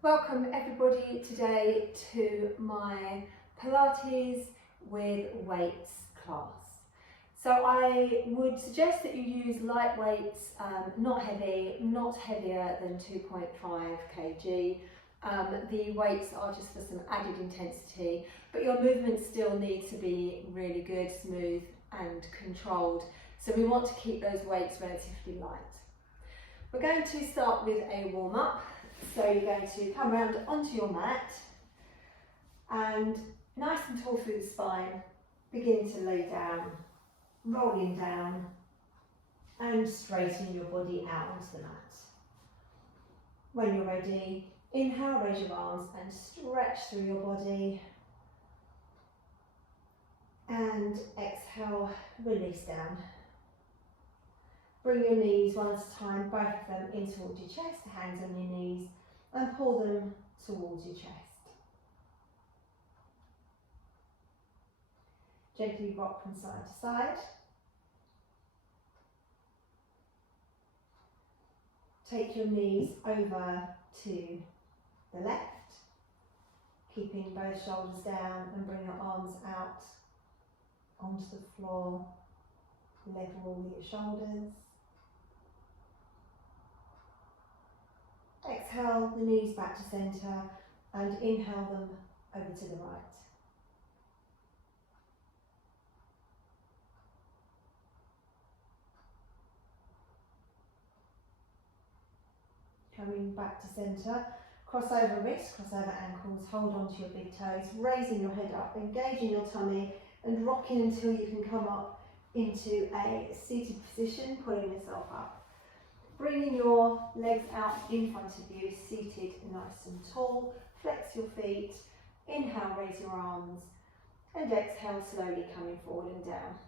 Welcome everybody today to my Pilates with weights class. So I would suggest that you use light weights, not heavy, not heavier than 2.5 kg. The weights are just for some added intensity, but your movements still need to be really good, smooth and controlled. So we want to keep those weights relatively light. We're going to start with a warm-up. So you're going to come around onto your mat and nice and tall through the spine, begin to lay down, rolling down and straighten your body out onto the mat. When you're ready, inhale, raise your arms and stretch through your body. And exhale, release down. Bring your knees one at a time, both of them in towards your chest, hands on your knees, and pull them towards your chest. Gently rock from side to side. Take your knees over to the left, keeping both shoulders down, and bring your arms out onto the floor, level with your shoulders. Exhale the knees back to centre and inhale them over to the right. Coming back to centre, cross over wrists, cross over ankles, hold on to your big toes, raising your head up, engaging your tummy and rocking until you can come up into a seated position, pulling yourself up. Bringing your legs out in front of you, seated nice and tall. Flex your feet, inhale, raise your arms, and exhale, slowly coming forward and down.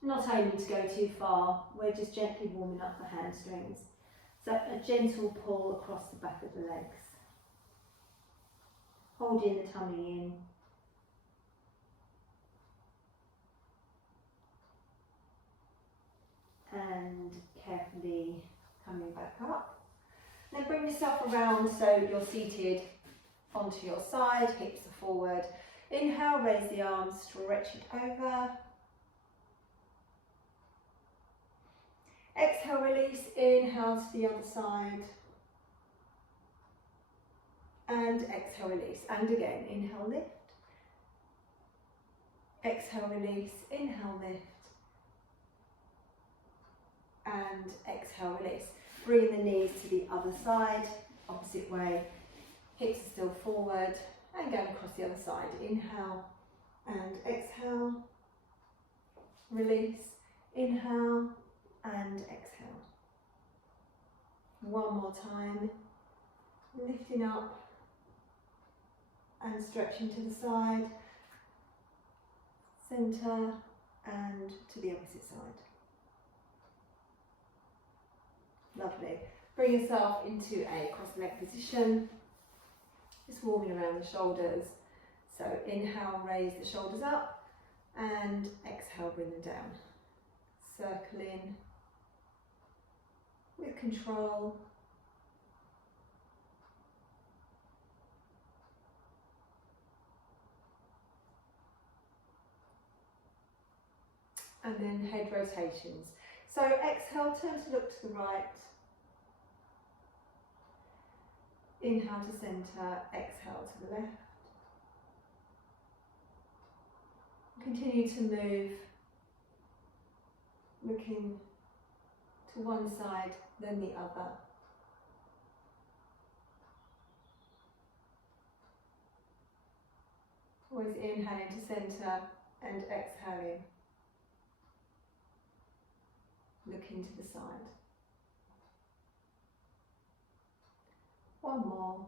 Not aiming to go too far, we're just gently warming up the hamstrings. So a gentle pull across the back of the legs. Holding the tummy in. And carefully coming back up. Then bring yourself around so you're seated onto your side, hips are forward. Inhale, raise the arms, stretch it over. Exhale, release, inhale to the other side. And exhale, release. And again, inhale, lift. Exhale, release, inhale, lift. And exhale, release. Bring the knees to the other side, opposite way. Hips are still forward and going across the other side. Inhale and exhale. Release, inhale and exhale. One more time. Lifting up and stretching to the side, centre and to the opposite side. Lovely. Bring yourself into a cross-leg position. Just warming around the shoulders. So inhale, raise the shoulders up and exhale, bring them down. Circling with control. And then head rotations. So exhale, turn to look to the right. Inhale to centre, exhale to the left. Continue to move, looking to one side, then the other. Always inhaling to centre and exhaling. Looking to the side. One more.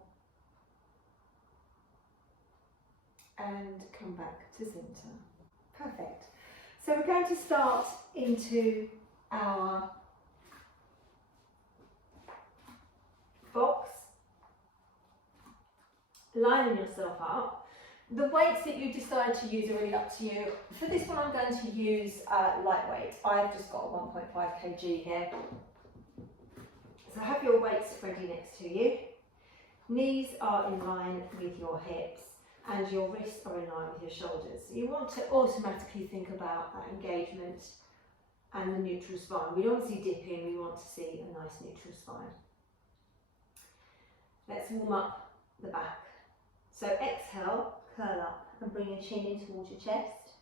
And come back to centre. Perfect. So we're going to start into our box. Lining yourself up. The weights that you decide to use are really up to you. For this one I'm going to use lightweight. I've just got a 1.5 kg here. So have your weights ready next to you. Knees are in line with your hips and your wrists are in line with your shoulders. So you want to automatically think about that engagement and the neutral spine. We don't want to see dipping, we want to see a nice neutral spine. Let's warm up the back. So exhale, curl up and bring your chin in towards your chest.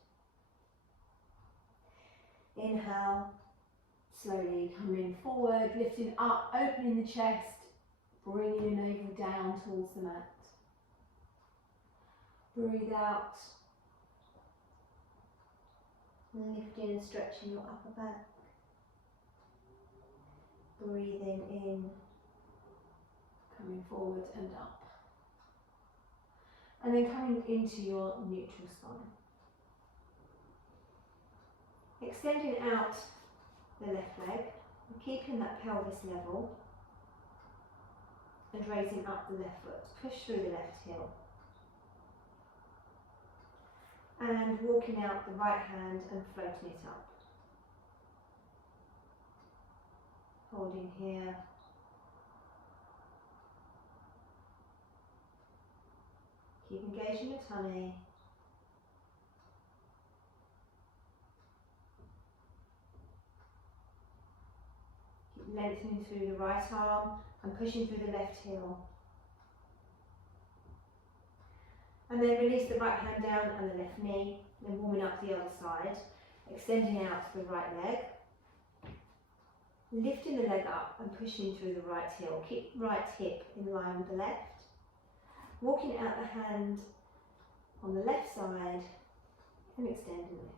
Inhale, slowly coming forward, lifting up, opening the chest, bringing your navel down towards the mat. Breathe out, lifting and stretching your upper back. Breathing in, coming forward and up. And then coming into your neutral spine. Extending out the left leg, keeping that pelvis level and raising up the left foot. Push through the left heel. And walking out the right hand and floating it up. Holding here. Keep engaging your tummy. Keep lengthening through the right arm and pushing through the left heel. And then release the right hand down and the left knee, then warming up the other side, extending out the right leg, lifting the leg up and pushing through the right heel. Keep right hip in line with the left, walking out the hand on the left side and extend and lift.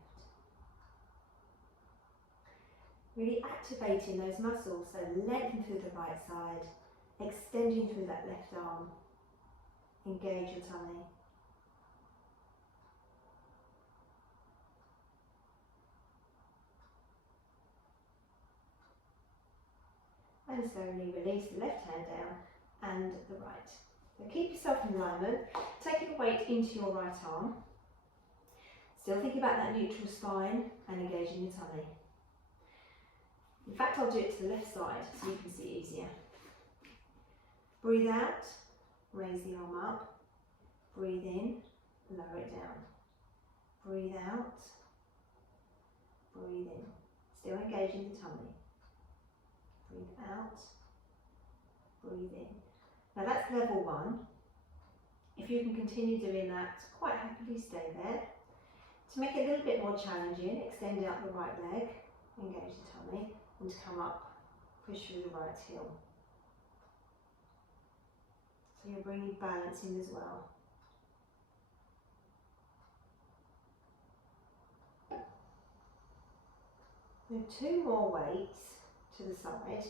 Really activating those muscles, so lengthen through the right side, extending through that left arm, engage your tummy. And slowly release the left hand down and the right. So keep yourself in alignment, taking the weight into your right arm. Still thinking about that neutral spine and engaging your tummy. In fact, I'll do it to the left side so you can see easier. Breathe out, raise the arm up. Breathe in, lower it down. Breathe out, breathe in. Still engaging the tummy. Breathe out, breathe in. Now that's level one. If you can continue doing that, quite happily stay there. To make it a little bit more challenging, extend out the right leg, engage the tummy, and come up, push through the right heel. So you're bringing balance in as well. Then 2 more weights to the side,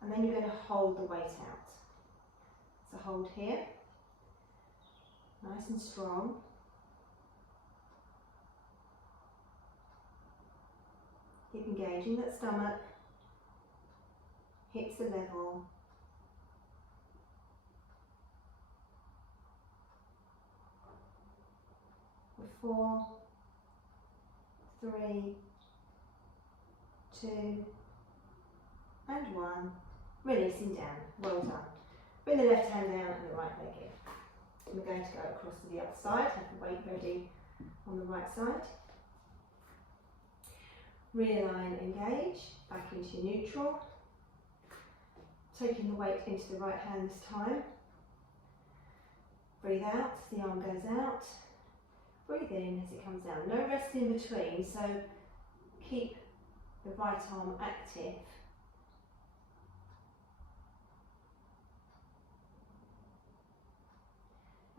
and then you're going to hold the weight out. So hold here, nice and strong. Keep engaging that stomach, hips are level. For 4, 3, 2, and 1. Releasing down. Well done. Bring the left hand down and the right leg in. We're going to go across to the other side. Have the weight ready on the right side. Realign, engage, back into your neutral. Taking the weight into the right hand this time. Breathe out, the arm goes out. Breathe in as it comes down. No rest in between, so keep the right arm active.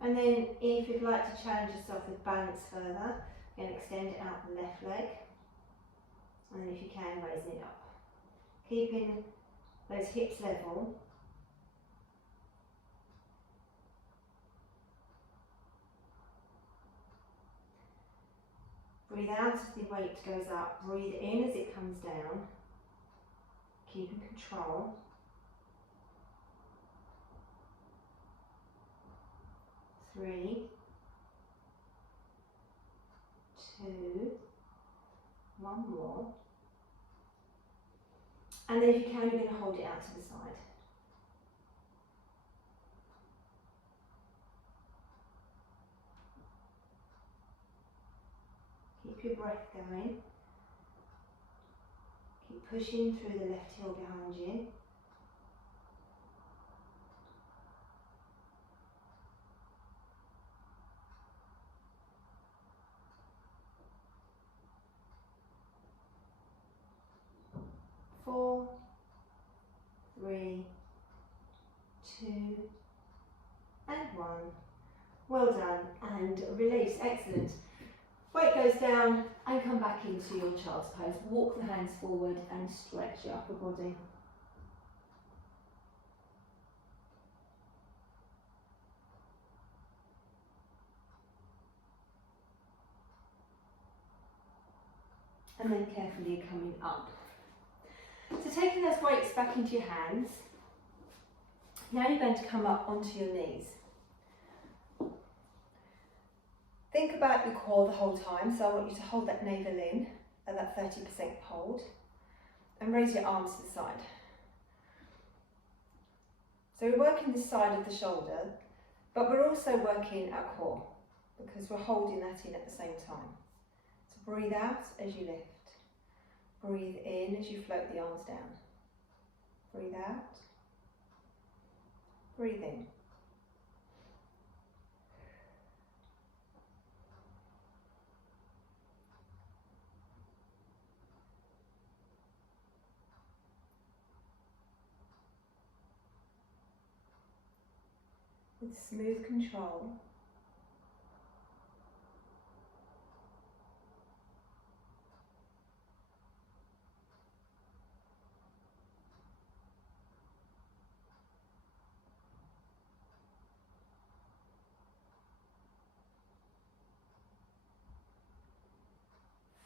And then if you'd like to challenge yourself with balance further, you can extend out the left leg. And then if you can, raise it up. Keeping those hips level. Breathe out as the weight goes up. Breathe in as it comes down. Keeping control. 3, 2, 1 more. And then if you can, you're going to hold it out to the side. your breath going. Keep pushing through the left heel behind you. Four, three, two, and one. Well done, and release, excellent. Weight goes down and come back into your child's pose. Walk the hands forward and stretch your upper body. And then carefully coming up. So taking those weights back into your hands, now you're going to come up onto your knees. Think about your core the whole time, so I want you to hold that navel in at that 30% hold and raise your arms to the side. So we're working this side of the shoulder, but we're also working our core because we're holding that in at the same time. So breathe out as you lift. Breathe in as you float the arms down. Breathe out. Breathe in. With smooth control,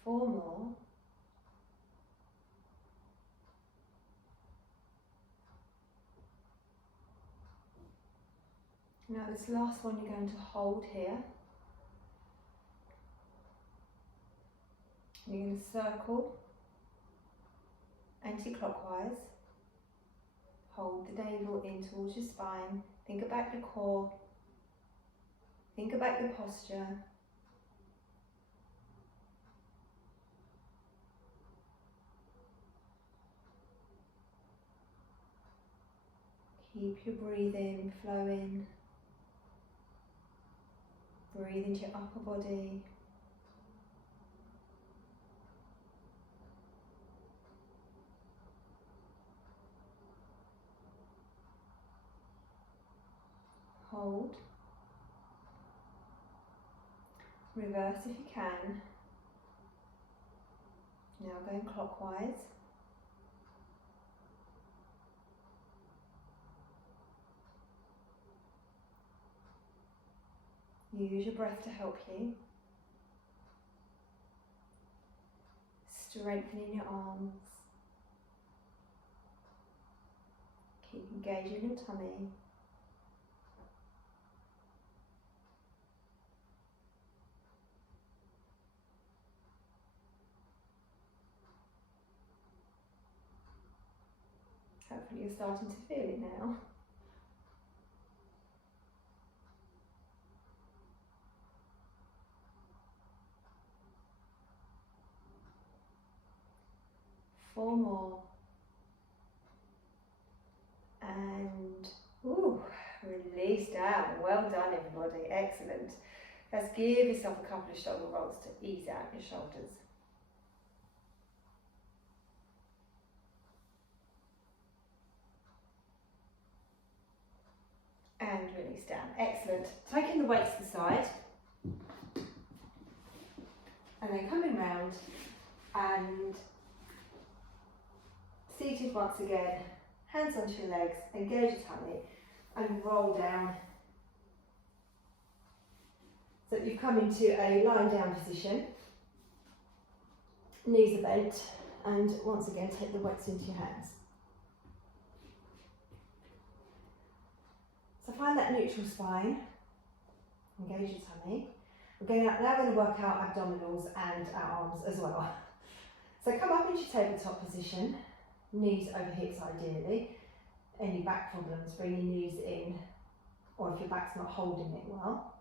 four more. Now this last one you're going to hold here. You're going to circle anti-clockwise. Hold the navel in towards your spine. Think about your core. Think about your posture. Keep your breathing flowing. Breathe into your upper body. Hold. Reverse if you can. Now going clockwise. Use your breath to help you. Strengthening your arms. Keep engaging your tummy. Hopefully you're starting to feel it now. Four more. And release down. Well done everybody, excellent. Let's give yourself a couple of shoulder rolls to ease out your shoulders. And release down, excellent. Taking the weights to the side. And then coming round and seated once again, hands onto your legs, engage your tummy and roll down. So that you've come into a lying down position, knees are bent, and once again take the weights into your hands. So find that neutral spine, engage your tummy. We're now going to work out abdominals and our arms as well. So come up into tabletop position, knees over hips ideally. Any back problems, bring your knees in, or if your back's not holding it well.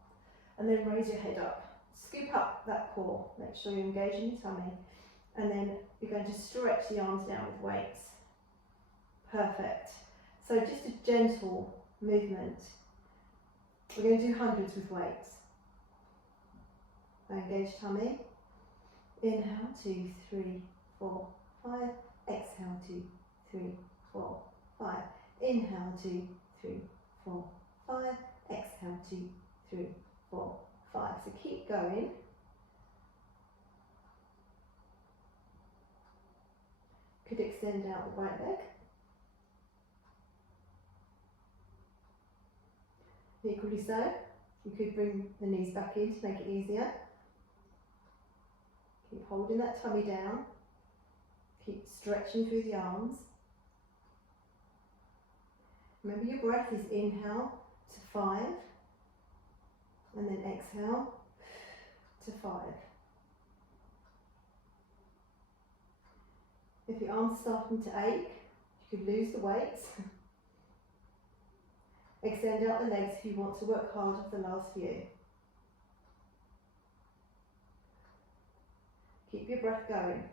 And then raise your head up. scoop up that core, make sure you're engaging your tummy, and then you're going to stretch the arms down with weights. Perfect. So just a gentle movement. We're going to do hundreds with weights. Engage tummy. Inhale, 2, 3, 4, 5. Exhale, 2, 3, 4, 5. Inhale, 2, 3, 4, 5. Exhale, 2, 3, 4, 5. So keep going. Could extend out the right leg. Equally so, you could bring the knees back in to make it easier. Keep holding that tummy down. Keep stretching through the arms. Remember your breath is inhale to 5 and then exhale to 5. If your arm's starting to ache, you could lose the weights. Extend out the legs if you want to work harder for the last few. Keep your breath going.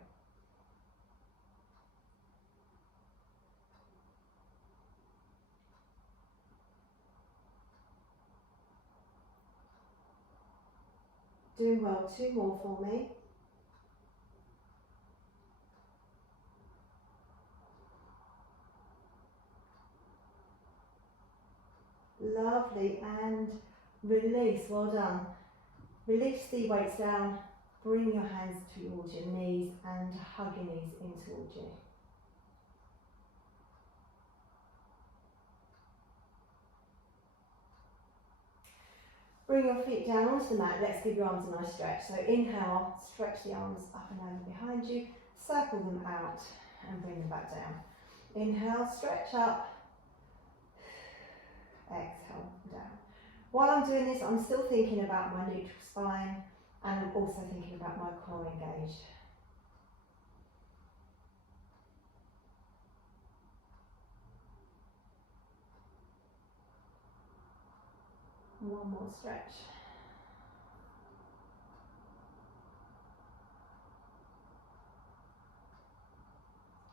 Doing well, 2 more for me. Lovely, and release, well done. Release the weights down, bring your hands towards your knees and hug your knees in towards you. Bring your feet down onto the mat, let's give your arms a nice stretch. So inhale, stretch the arms up and over behind you, circle them out and bring them back down. Inhale, stretch up. Exhale, down. While I'm doing this, I'm still thinking about my neutral spine and I'm also thinking about my core engaged. One more stretch.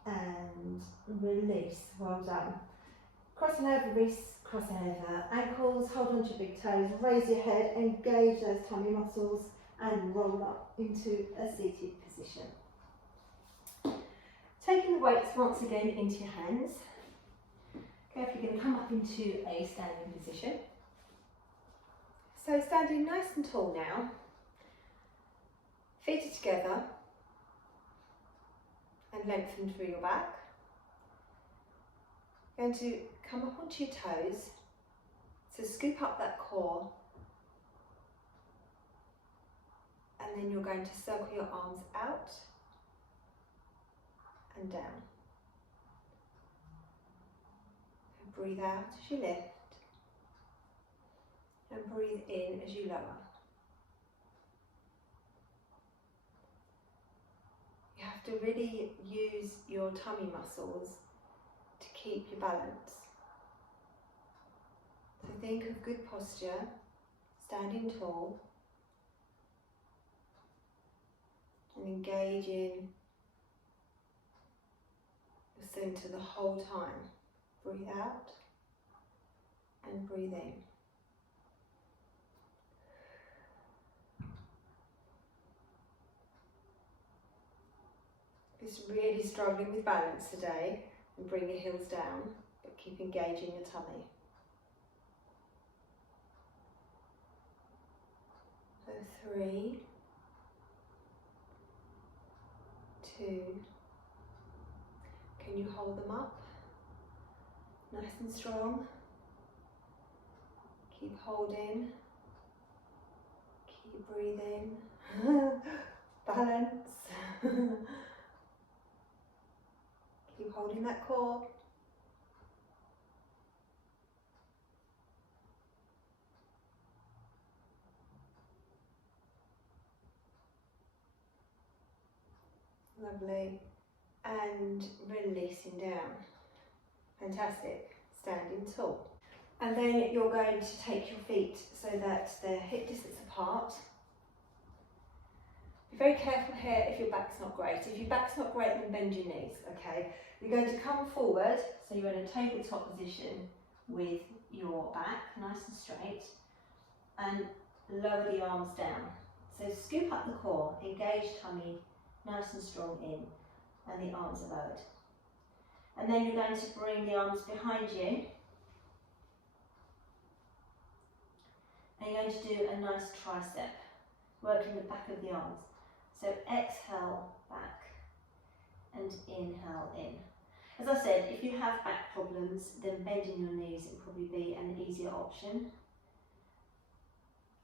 And release, well done. Crossing over wrists, crossing over ankles, hold on to your big toes, raise your head, engage those tummy muscles and roll up into a seated position. Taking the weights once again into your hands. Okay, if you're going to come up into a standing position. So standing nice and tall now, feet are together and lengthened through your back. Going to come up onto your toes, so scoop up that core and then you're going to circle your arms out and down. And breathe out as you lift and breathe in as you lower. You have to really use your tummy muscles to keep your balance. So think of good posture, standing tall, and engaging your centre the whole time. Breathe out and breathe in. If you're really struggling with balance today, and bring your heels down, but keep engaging your tummy. So 3, 2, can you hold them up? Nice and strong. Keep holding, keep breathing, balance. Keep holding that core. Lovely. And releasing down. Fantastic. Standing tall. And then you're going to take your feet so that they're hip distance apart. Be very careful here if your back's not great. If your back's not great, then bend your knees, okay? You're going to come forward, so you're in a tabletop position with your back nice and straight, and lower the arms down. So scoop up the core, engage tummy, nice and strong in, and the arms are lowered. And then you're going to bring the arms behind you, and you're going to do a nice tricep, working the back of the arms. So exhale back and inhale in. As I said, if you have back problems, then bending your knees will probably be an easier option.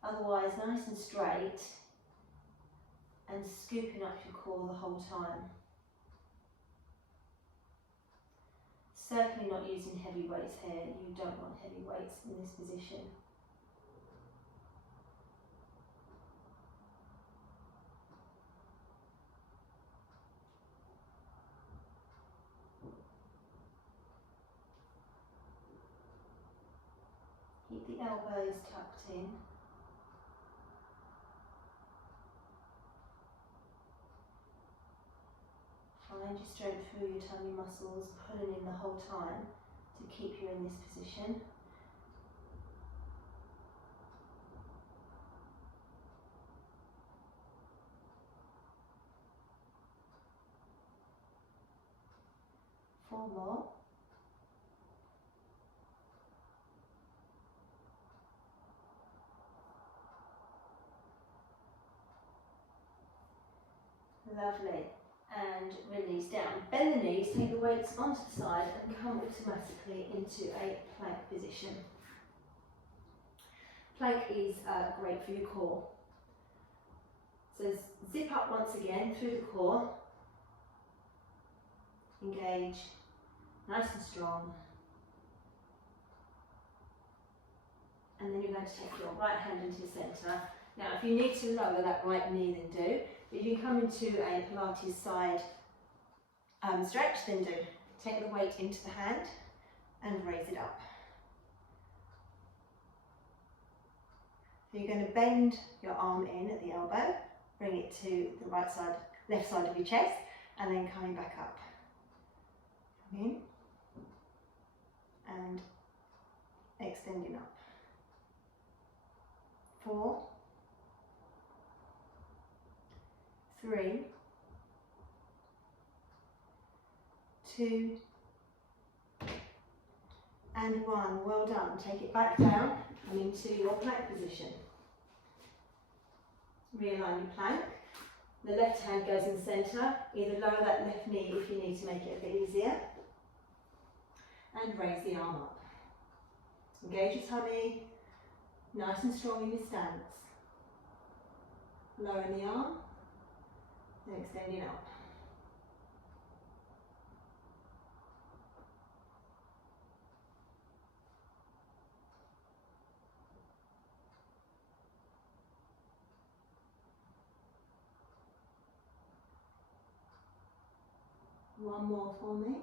Otherwise, nice and straight and scooping up your core the whole time. Certainly not using heavy weights here. You don't want heavy weights in this position. Keep the elbows tucked in. Find your strength through your tummy muscles, pulling in the whole time to keep you in this position. Four more. Lovely. And release down. Bend the knees, take the weights onto the side and come automatically into a plank position. Plank is great for your core. So zip up once again through the core. Engage, nice and strong. And then you're going to take your right hand into the centre. Now if you need to lower that right knee, then do. If you come into a Pilates side stretch, then do. Take the weight into the hand and raise it up. So you're going to bend your arm in at the elbow, bring it to the right side, left side of your chest, and then coming back up. Come in and extending up. 4, 3, 2, and 1. Well done. Take it back down and into your plank position. Realign your plank. The left hand goes in the centre. Either lower that left knee if you need to make it a bit easier. And raise the arm up. Engage your tummy. Nice and strong in your stance. Lowering the arm. And extending up. One more for me.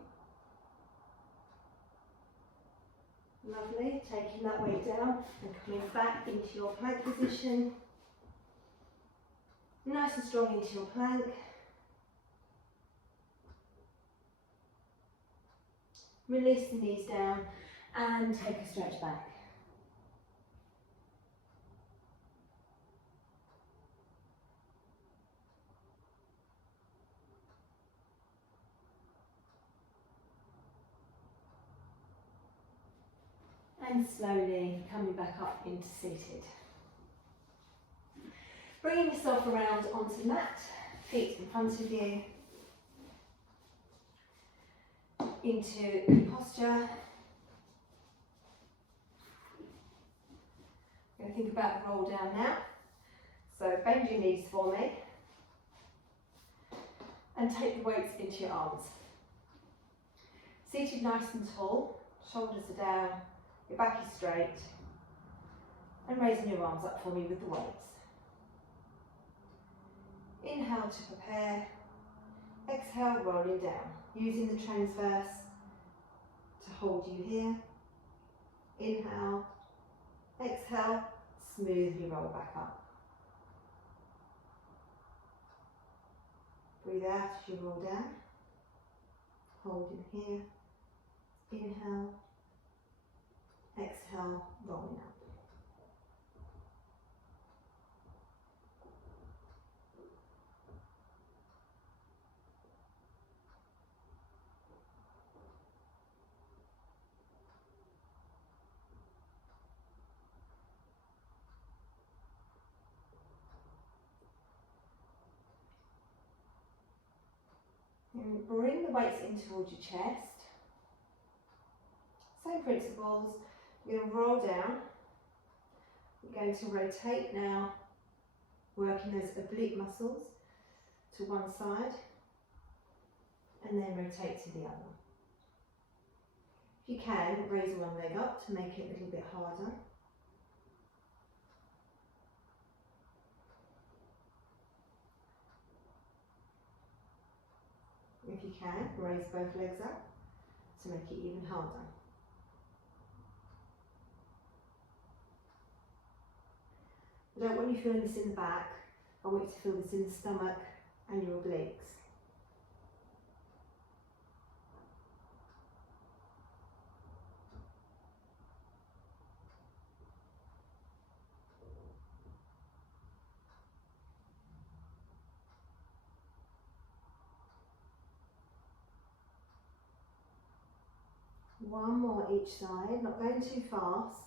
Lovely. Taking that weight down and coming back into your plank position. Nice and strong into your plank. Release the knees down and take a stretch back. And slowly coming back up into seated. Bringing yourself around onto the mat, feet in front of you, into posture. I'm going to think about the roll down now. So bend your knees for me and take the weights into your arms. Seated nice and tall, shoulders are down, your back is straight, and raising your arms up for me with the weights. Inhale to prepare, exhale rolling down, using the transverse to hold you here. Inhale, exhale, smoothly roll back up. breathe out as you roll down. Hold in here. Inhale. Exhale, rolling up. And bring the weights in towards your chest. Same principles. You're going to roll down. You're going to rotate now, working those oblique muscles to one side, and then rotate to the other. If you can, raise one leg up to make it a little bit harder. If you can, raise both legs up to make it even harder. I don't want you feeling this in the back, I want you to feel this in the stomach and your obliques. One more each side, not going too fast.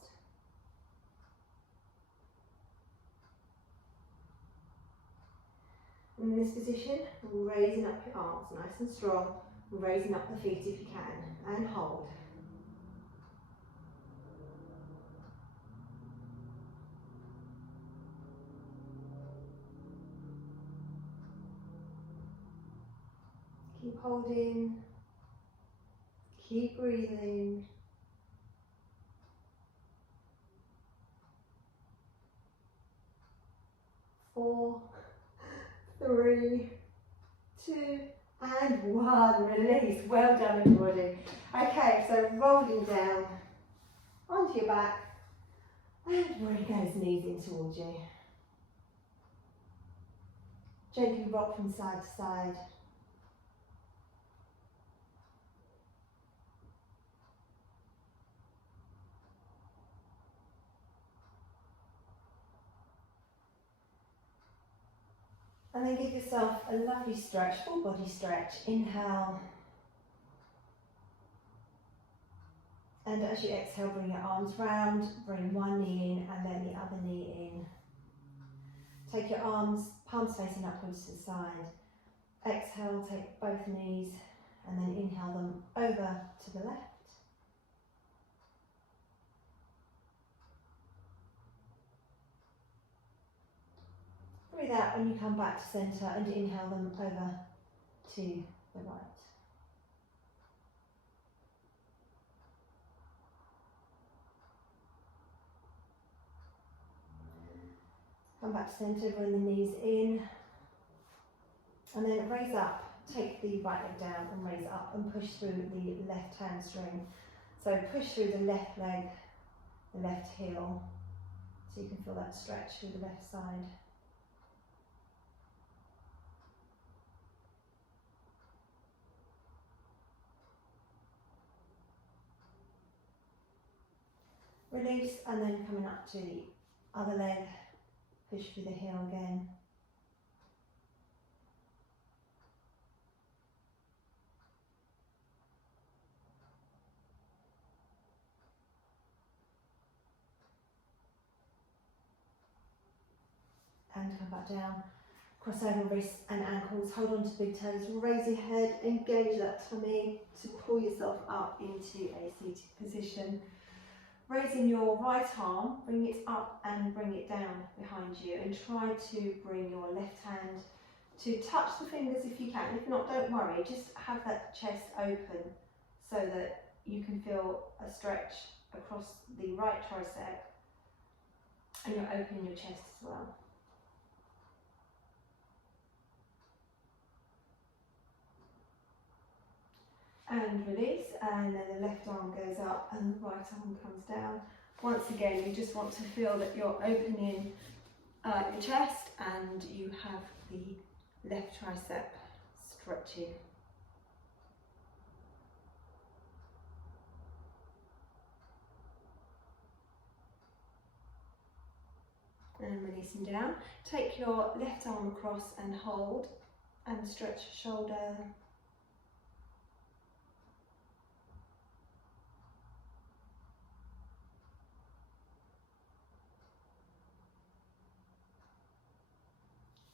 In this position, raising up your arms nice and strong, raising up the feet if you can, and hold. Keep holding, keep breathing. 4, 3, 2, and 1. Release. Well done, everybody. Okay, so rolling down onto your back and bring those knees in towards you. Gently rock from side to side. And then give yourself a lovely stretch, full body stretch. Inhale. And as you exhale, bring your arms round, bring one knee in and then the other knee in. Take your arms, palms facing upwards to the side. Exhale, take both knees and then inhale them over to the left. Breathe out when you come back to centre and inhale them over to the right. Come back to centre, bring the knees in, and then raise up. Take the right leg down and raise up and push through the left hamstring. So push through the left leg, the left heel, so you can feel that stretch through the left side. Release, and then coming up to the other leg, push through the heel again. And come back down, cross over wrists and ankles, hold on to big toes, raise your head, engage that tummy to pull yourself up into a seated position. Raising your right arm, bring it up and bring it down behind you, and try to bring your left hand to touch the fingers if you can. If not, don't worry, just have that chest open so that you can feel a stretch across the right tricep and you're opening your chest as well. And release, and then the left arm goes up and the right arm comes down. Once again, you just want to feel that you're opening your chest and you have the left tricep stretching. And releasing down. Take your left arm across and hold and stretch your shoulder.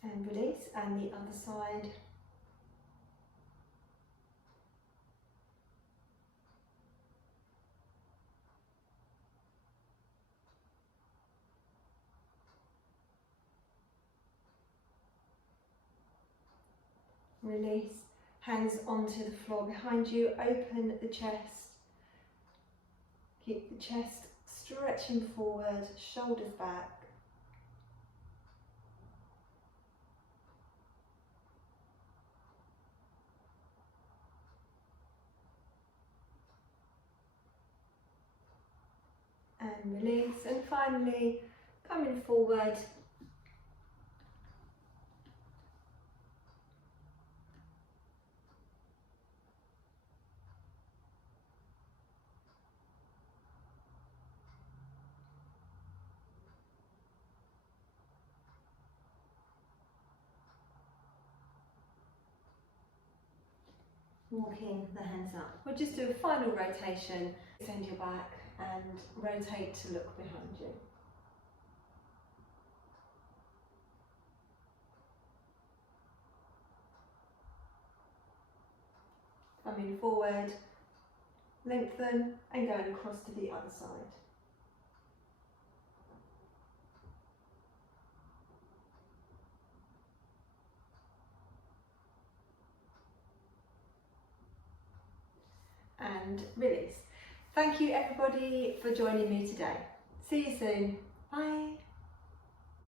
And release, and the other side. Release, hands onto the floor behind you, open the chest, keep the chest stretching forward, shoulders back. And release, and finally coming forward. Walking the hands up. We'll just do a final rotation. Extend your back and rotate to look behind you. Coming forward, lengthen and going across to the other side. And release. Thank you everybody for joining me today. See you soon. Bye.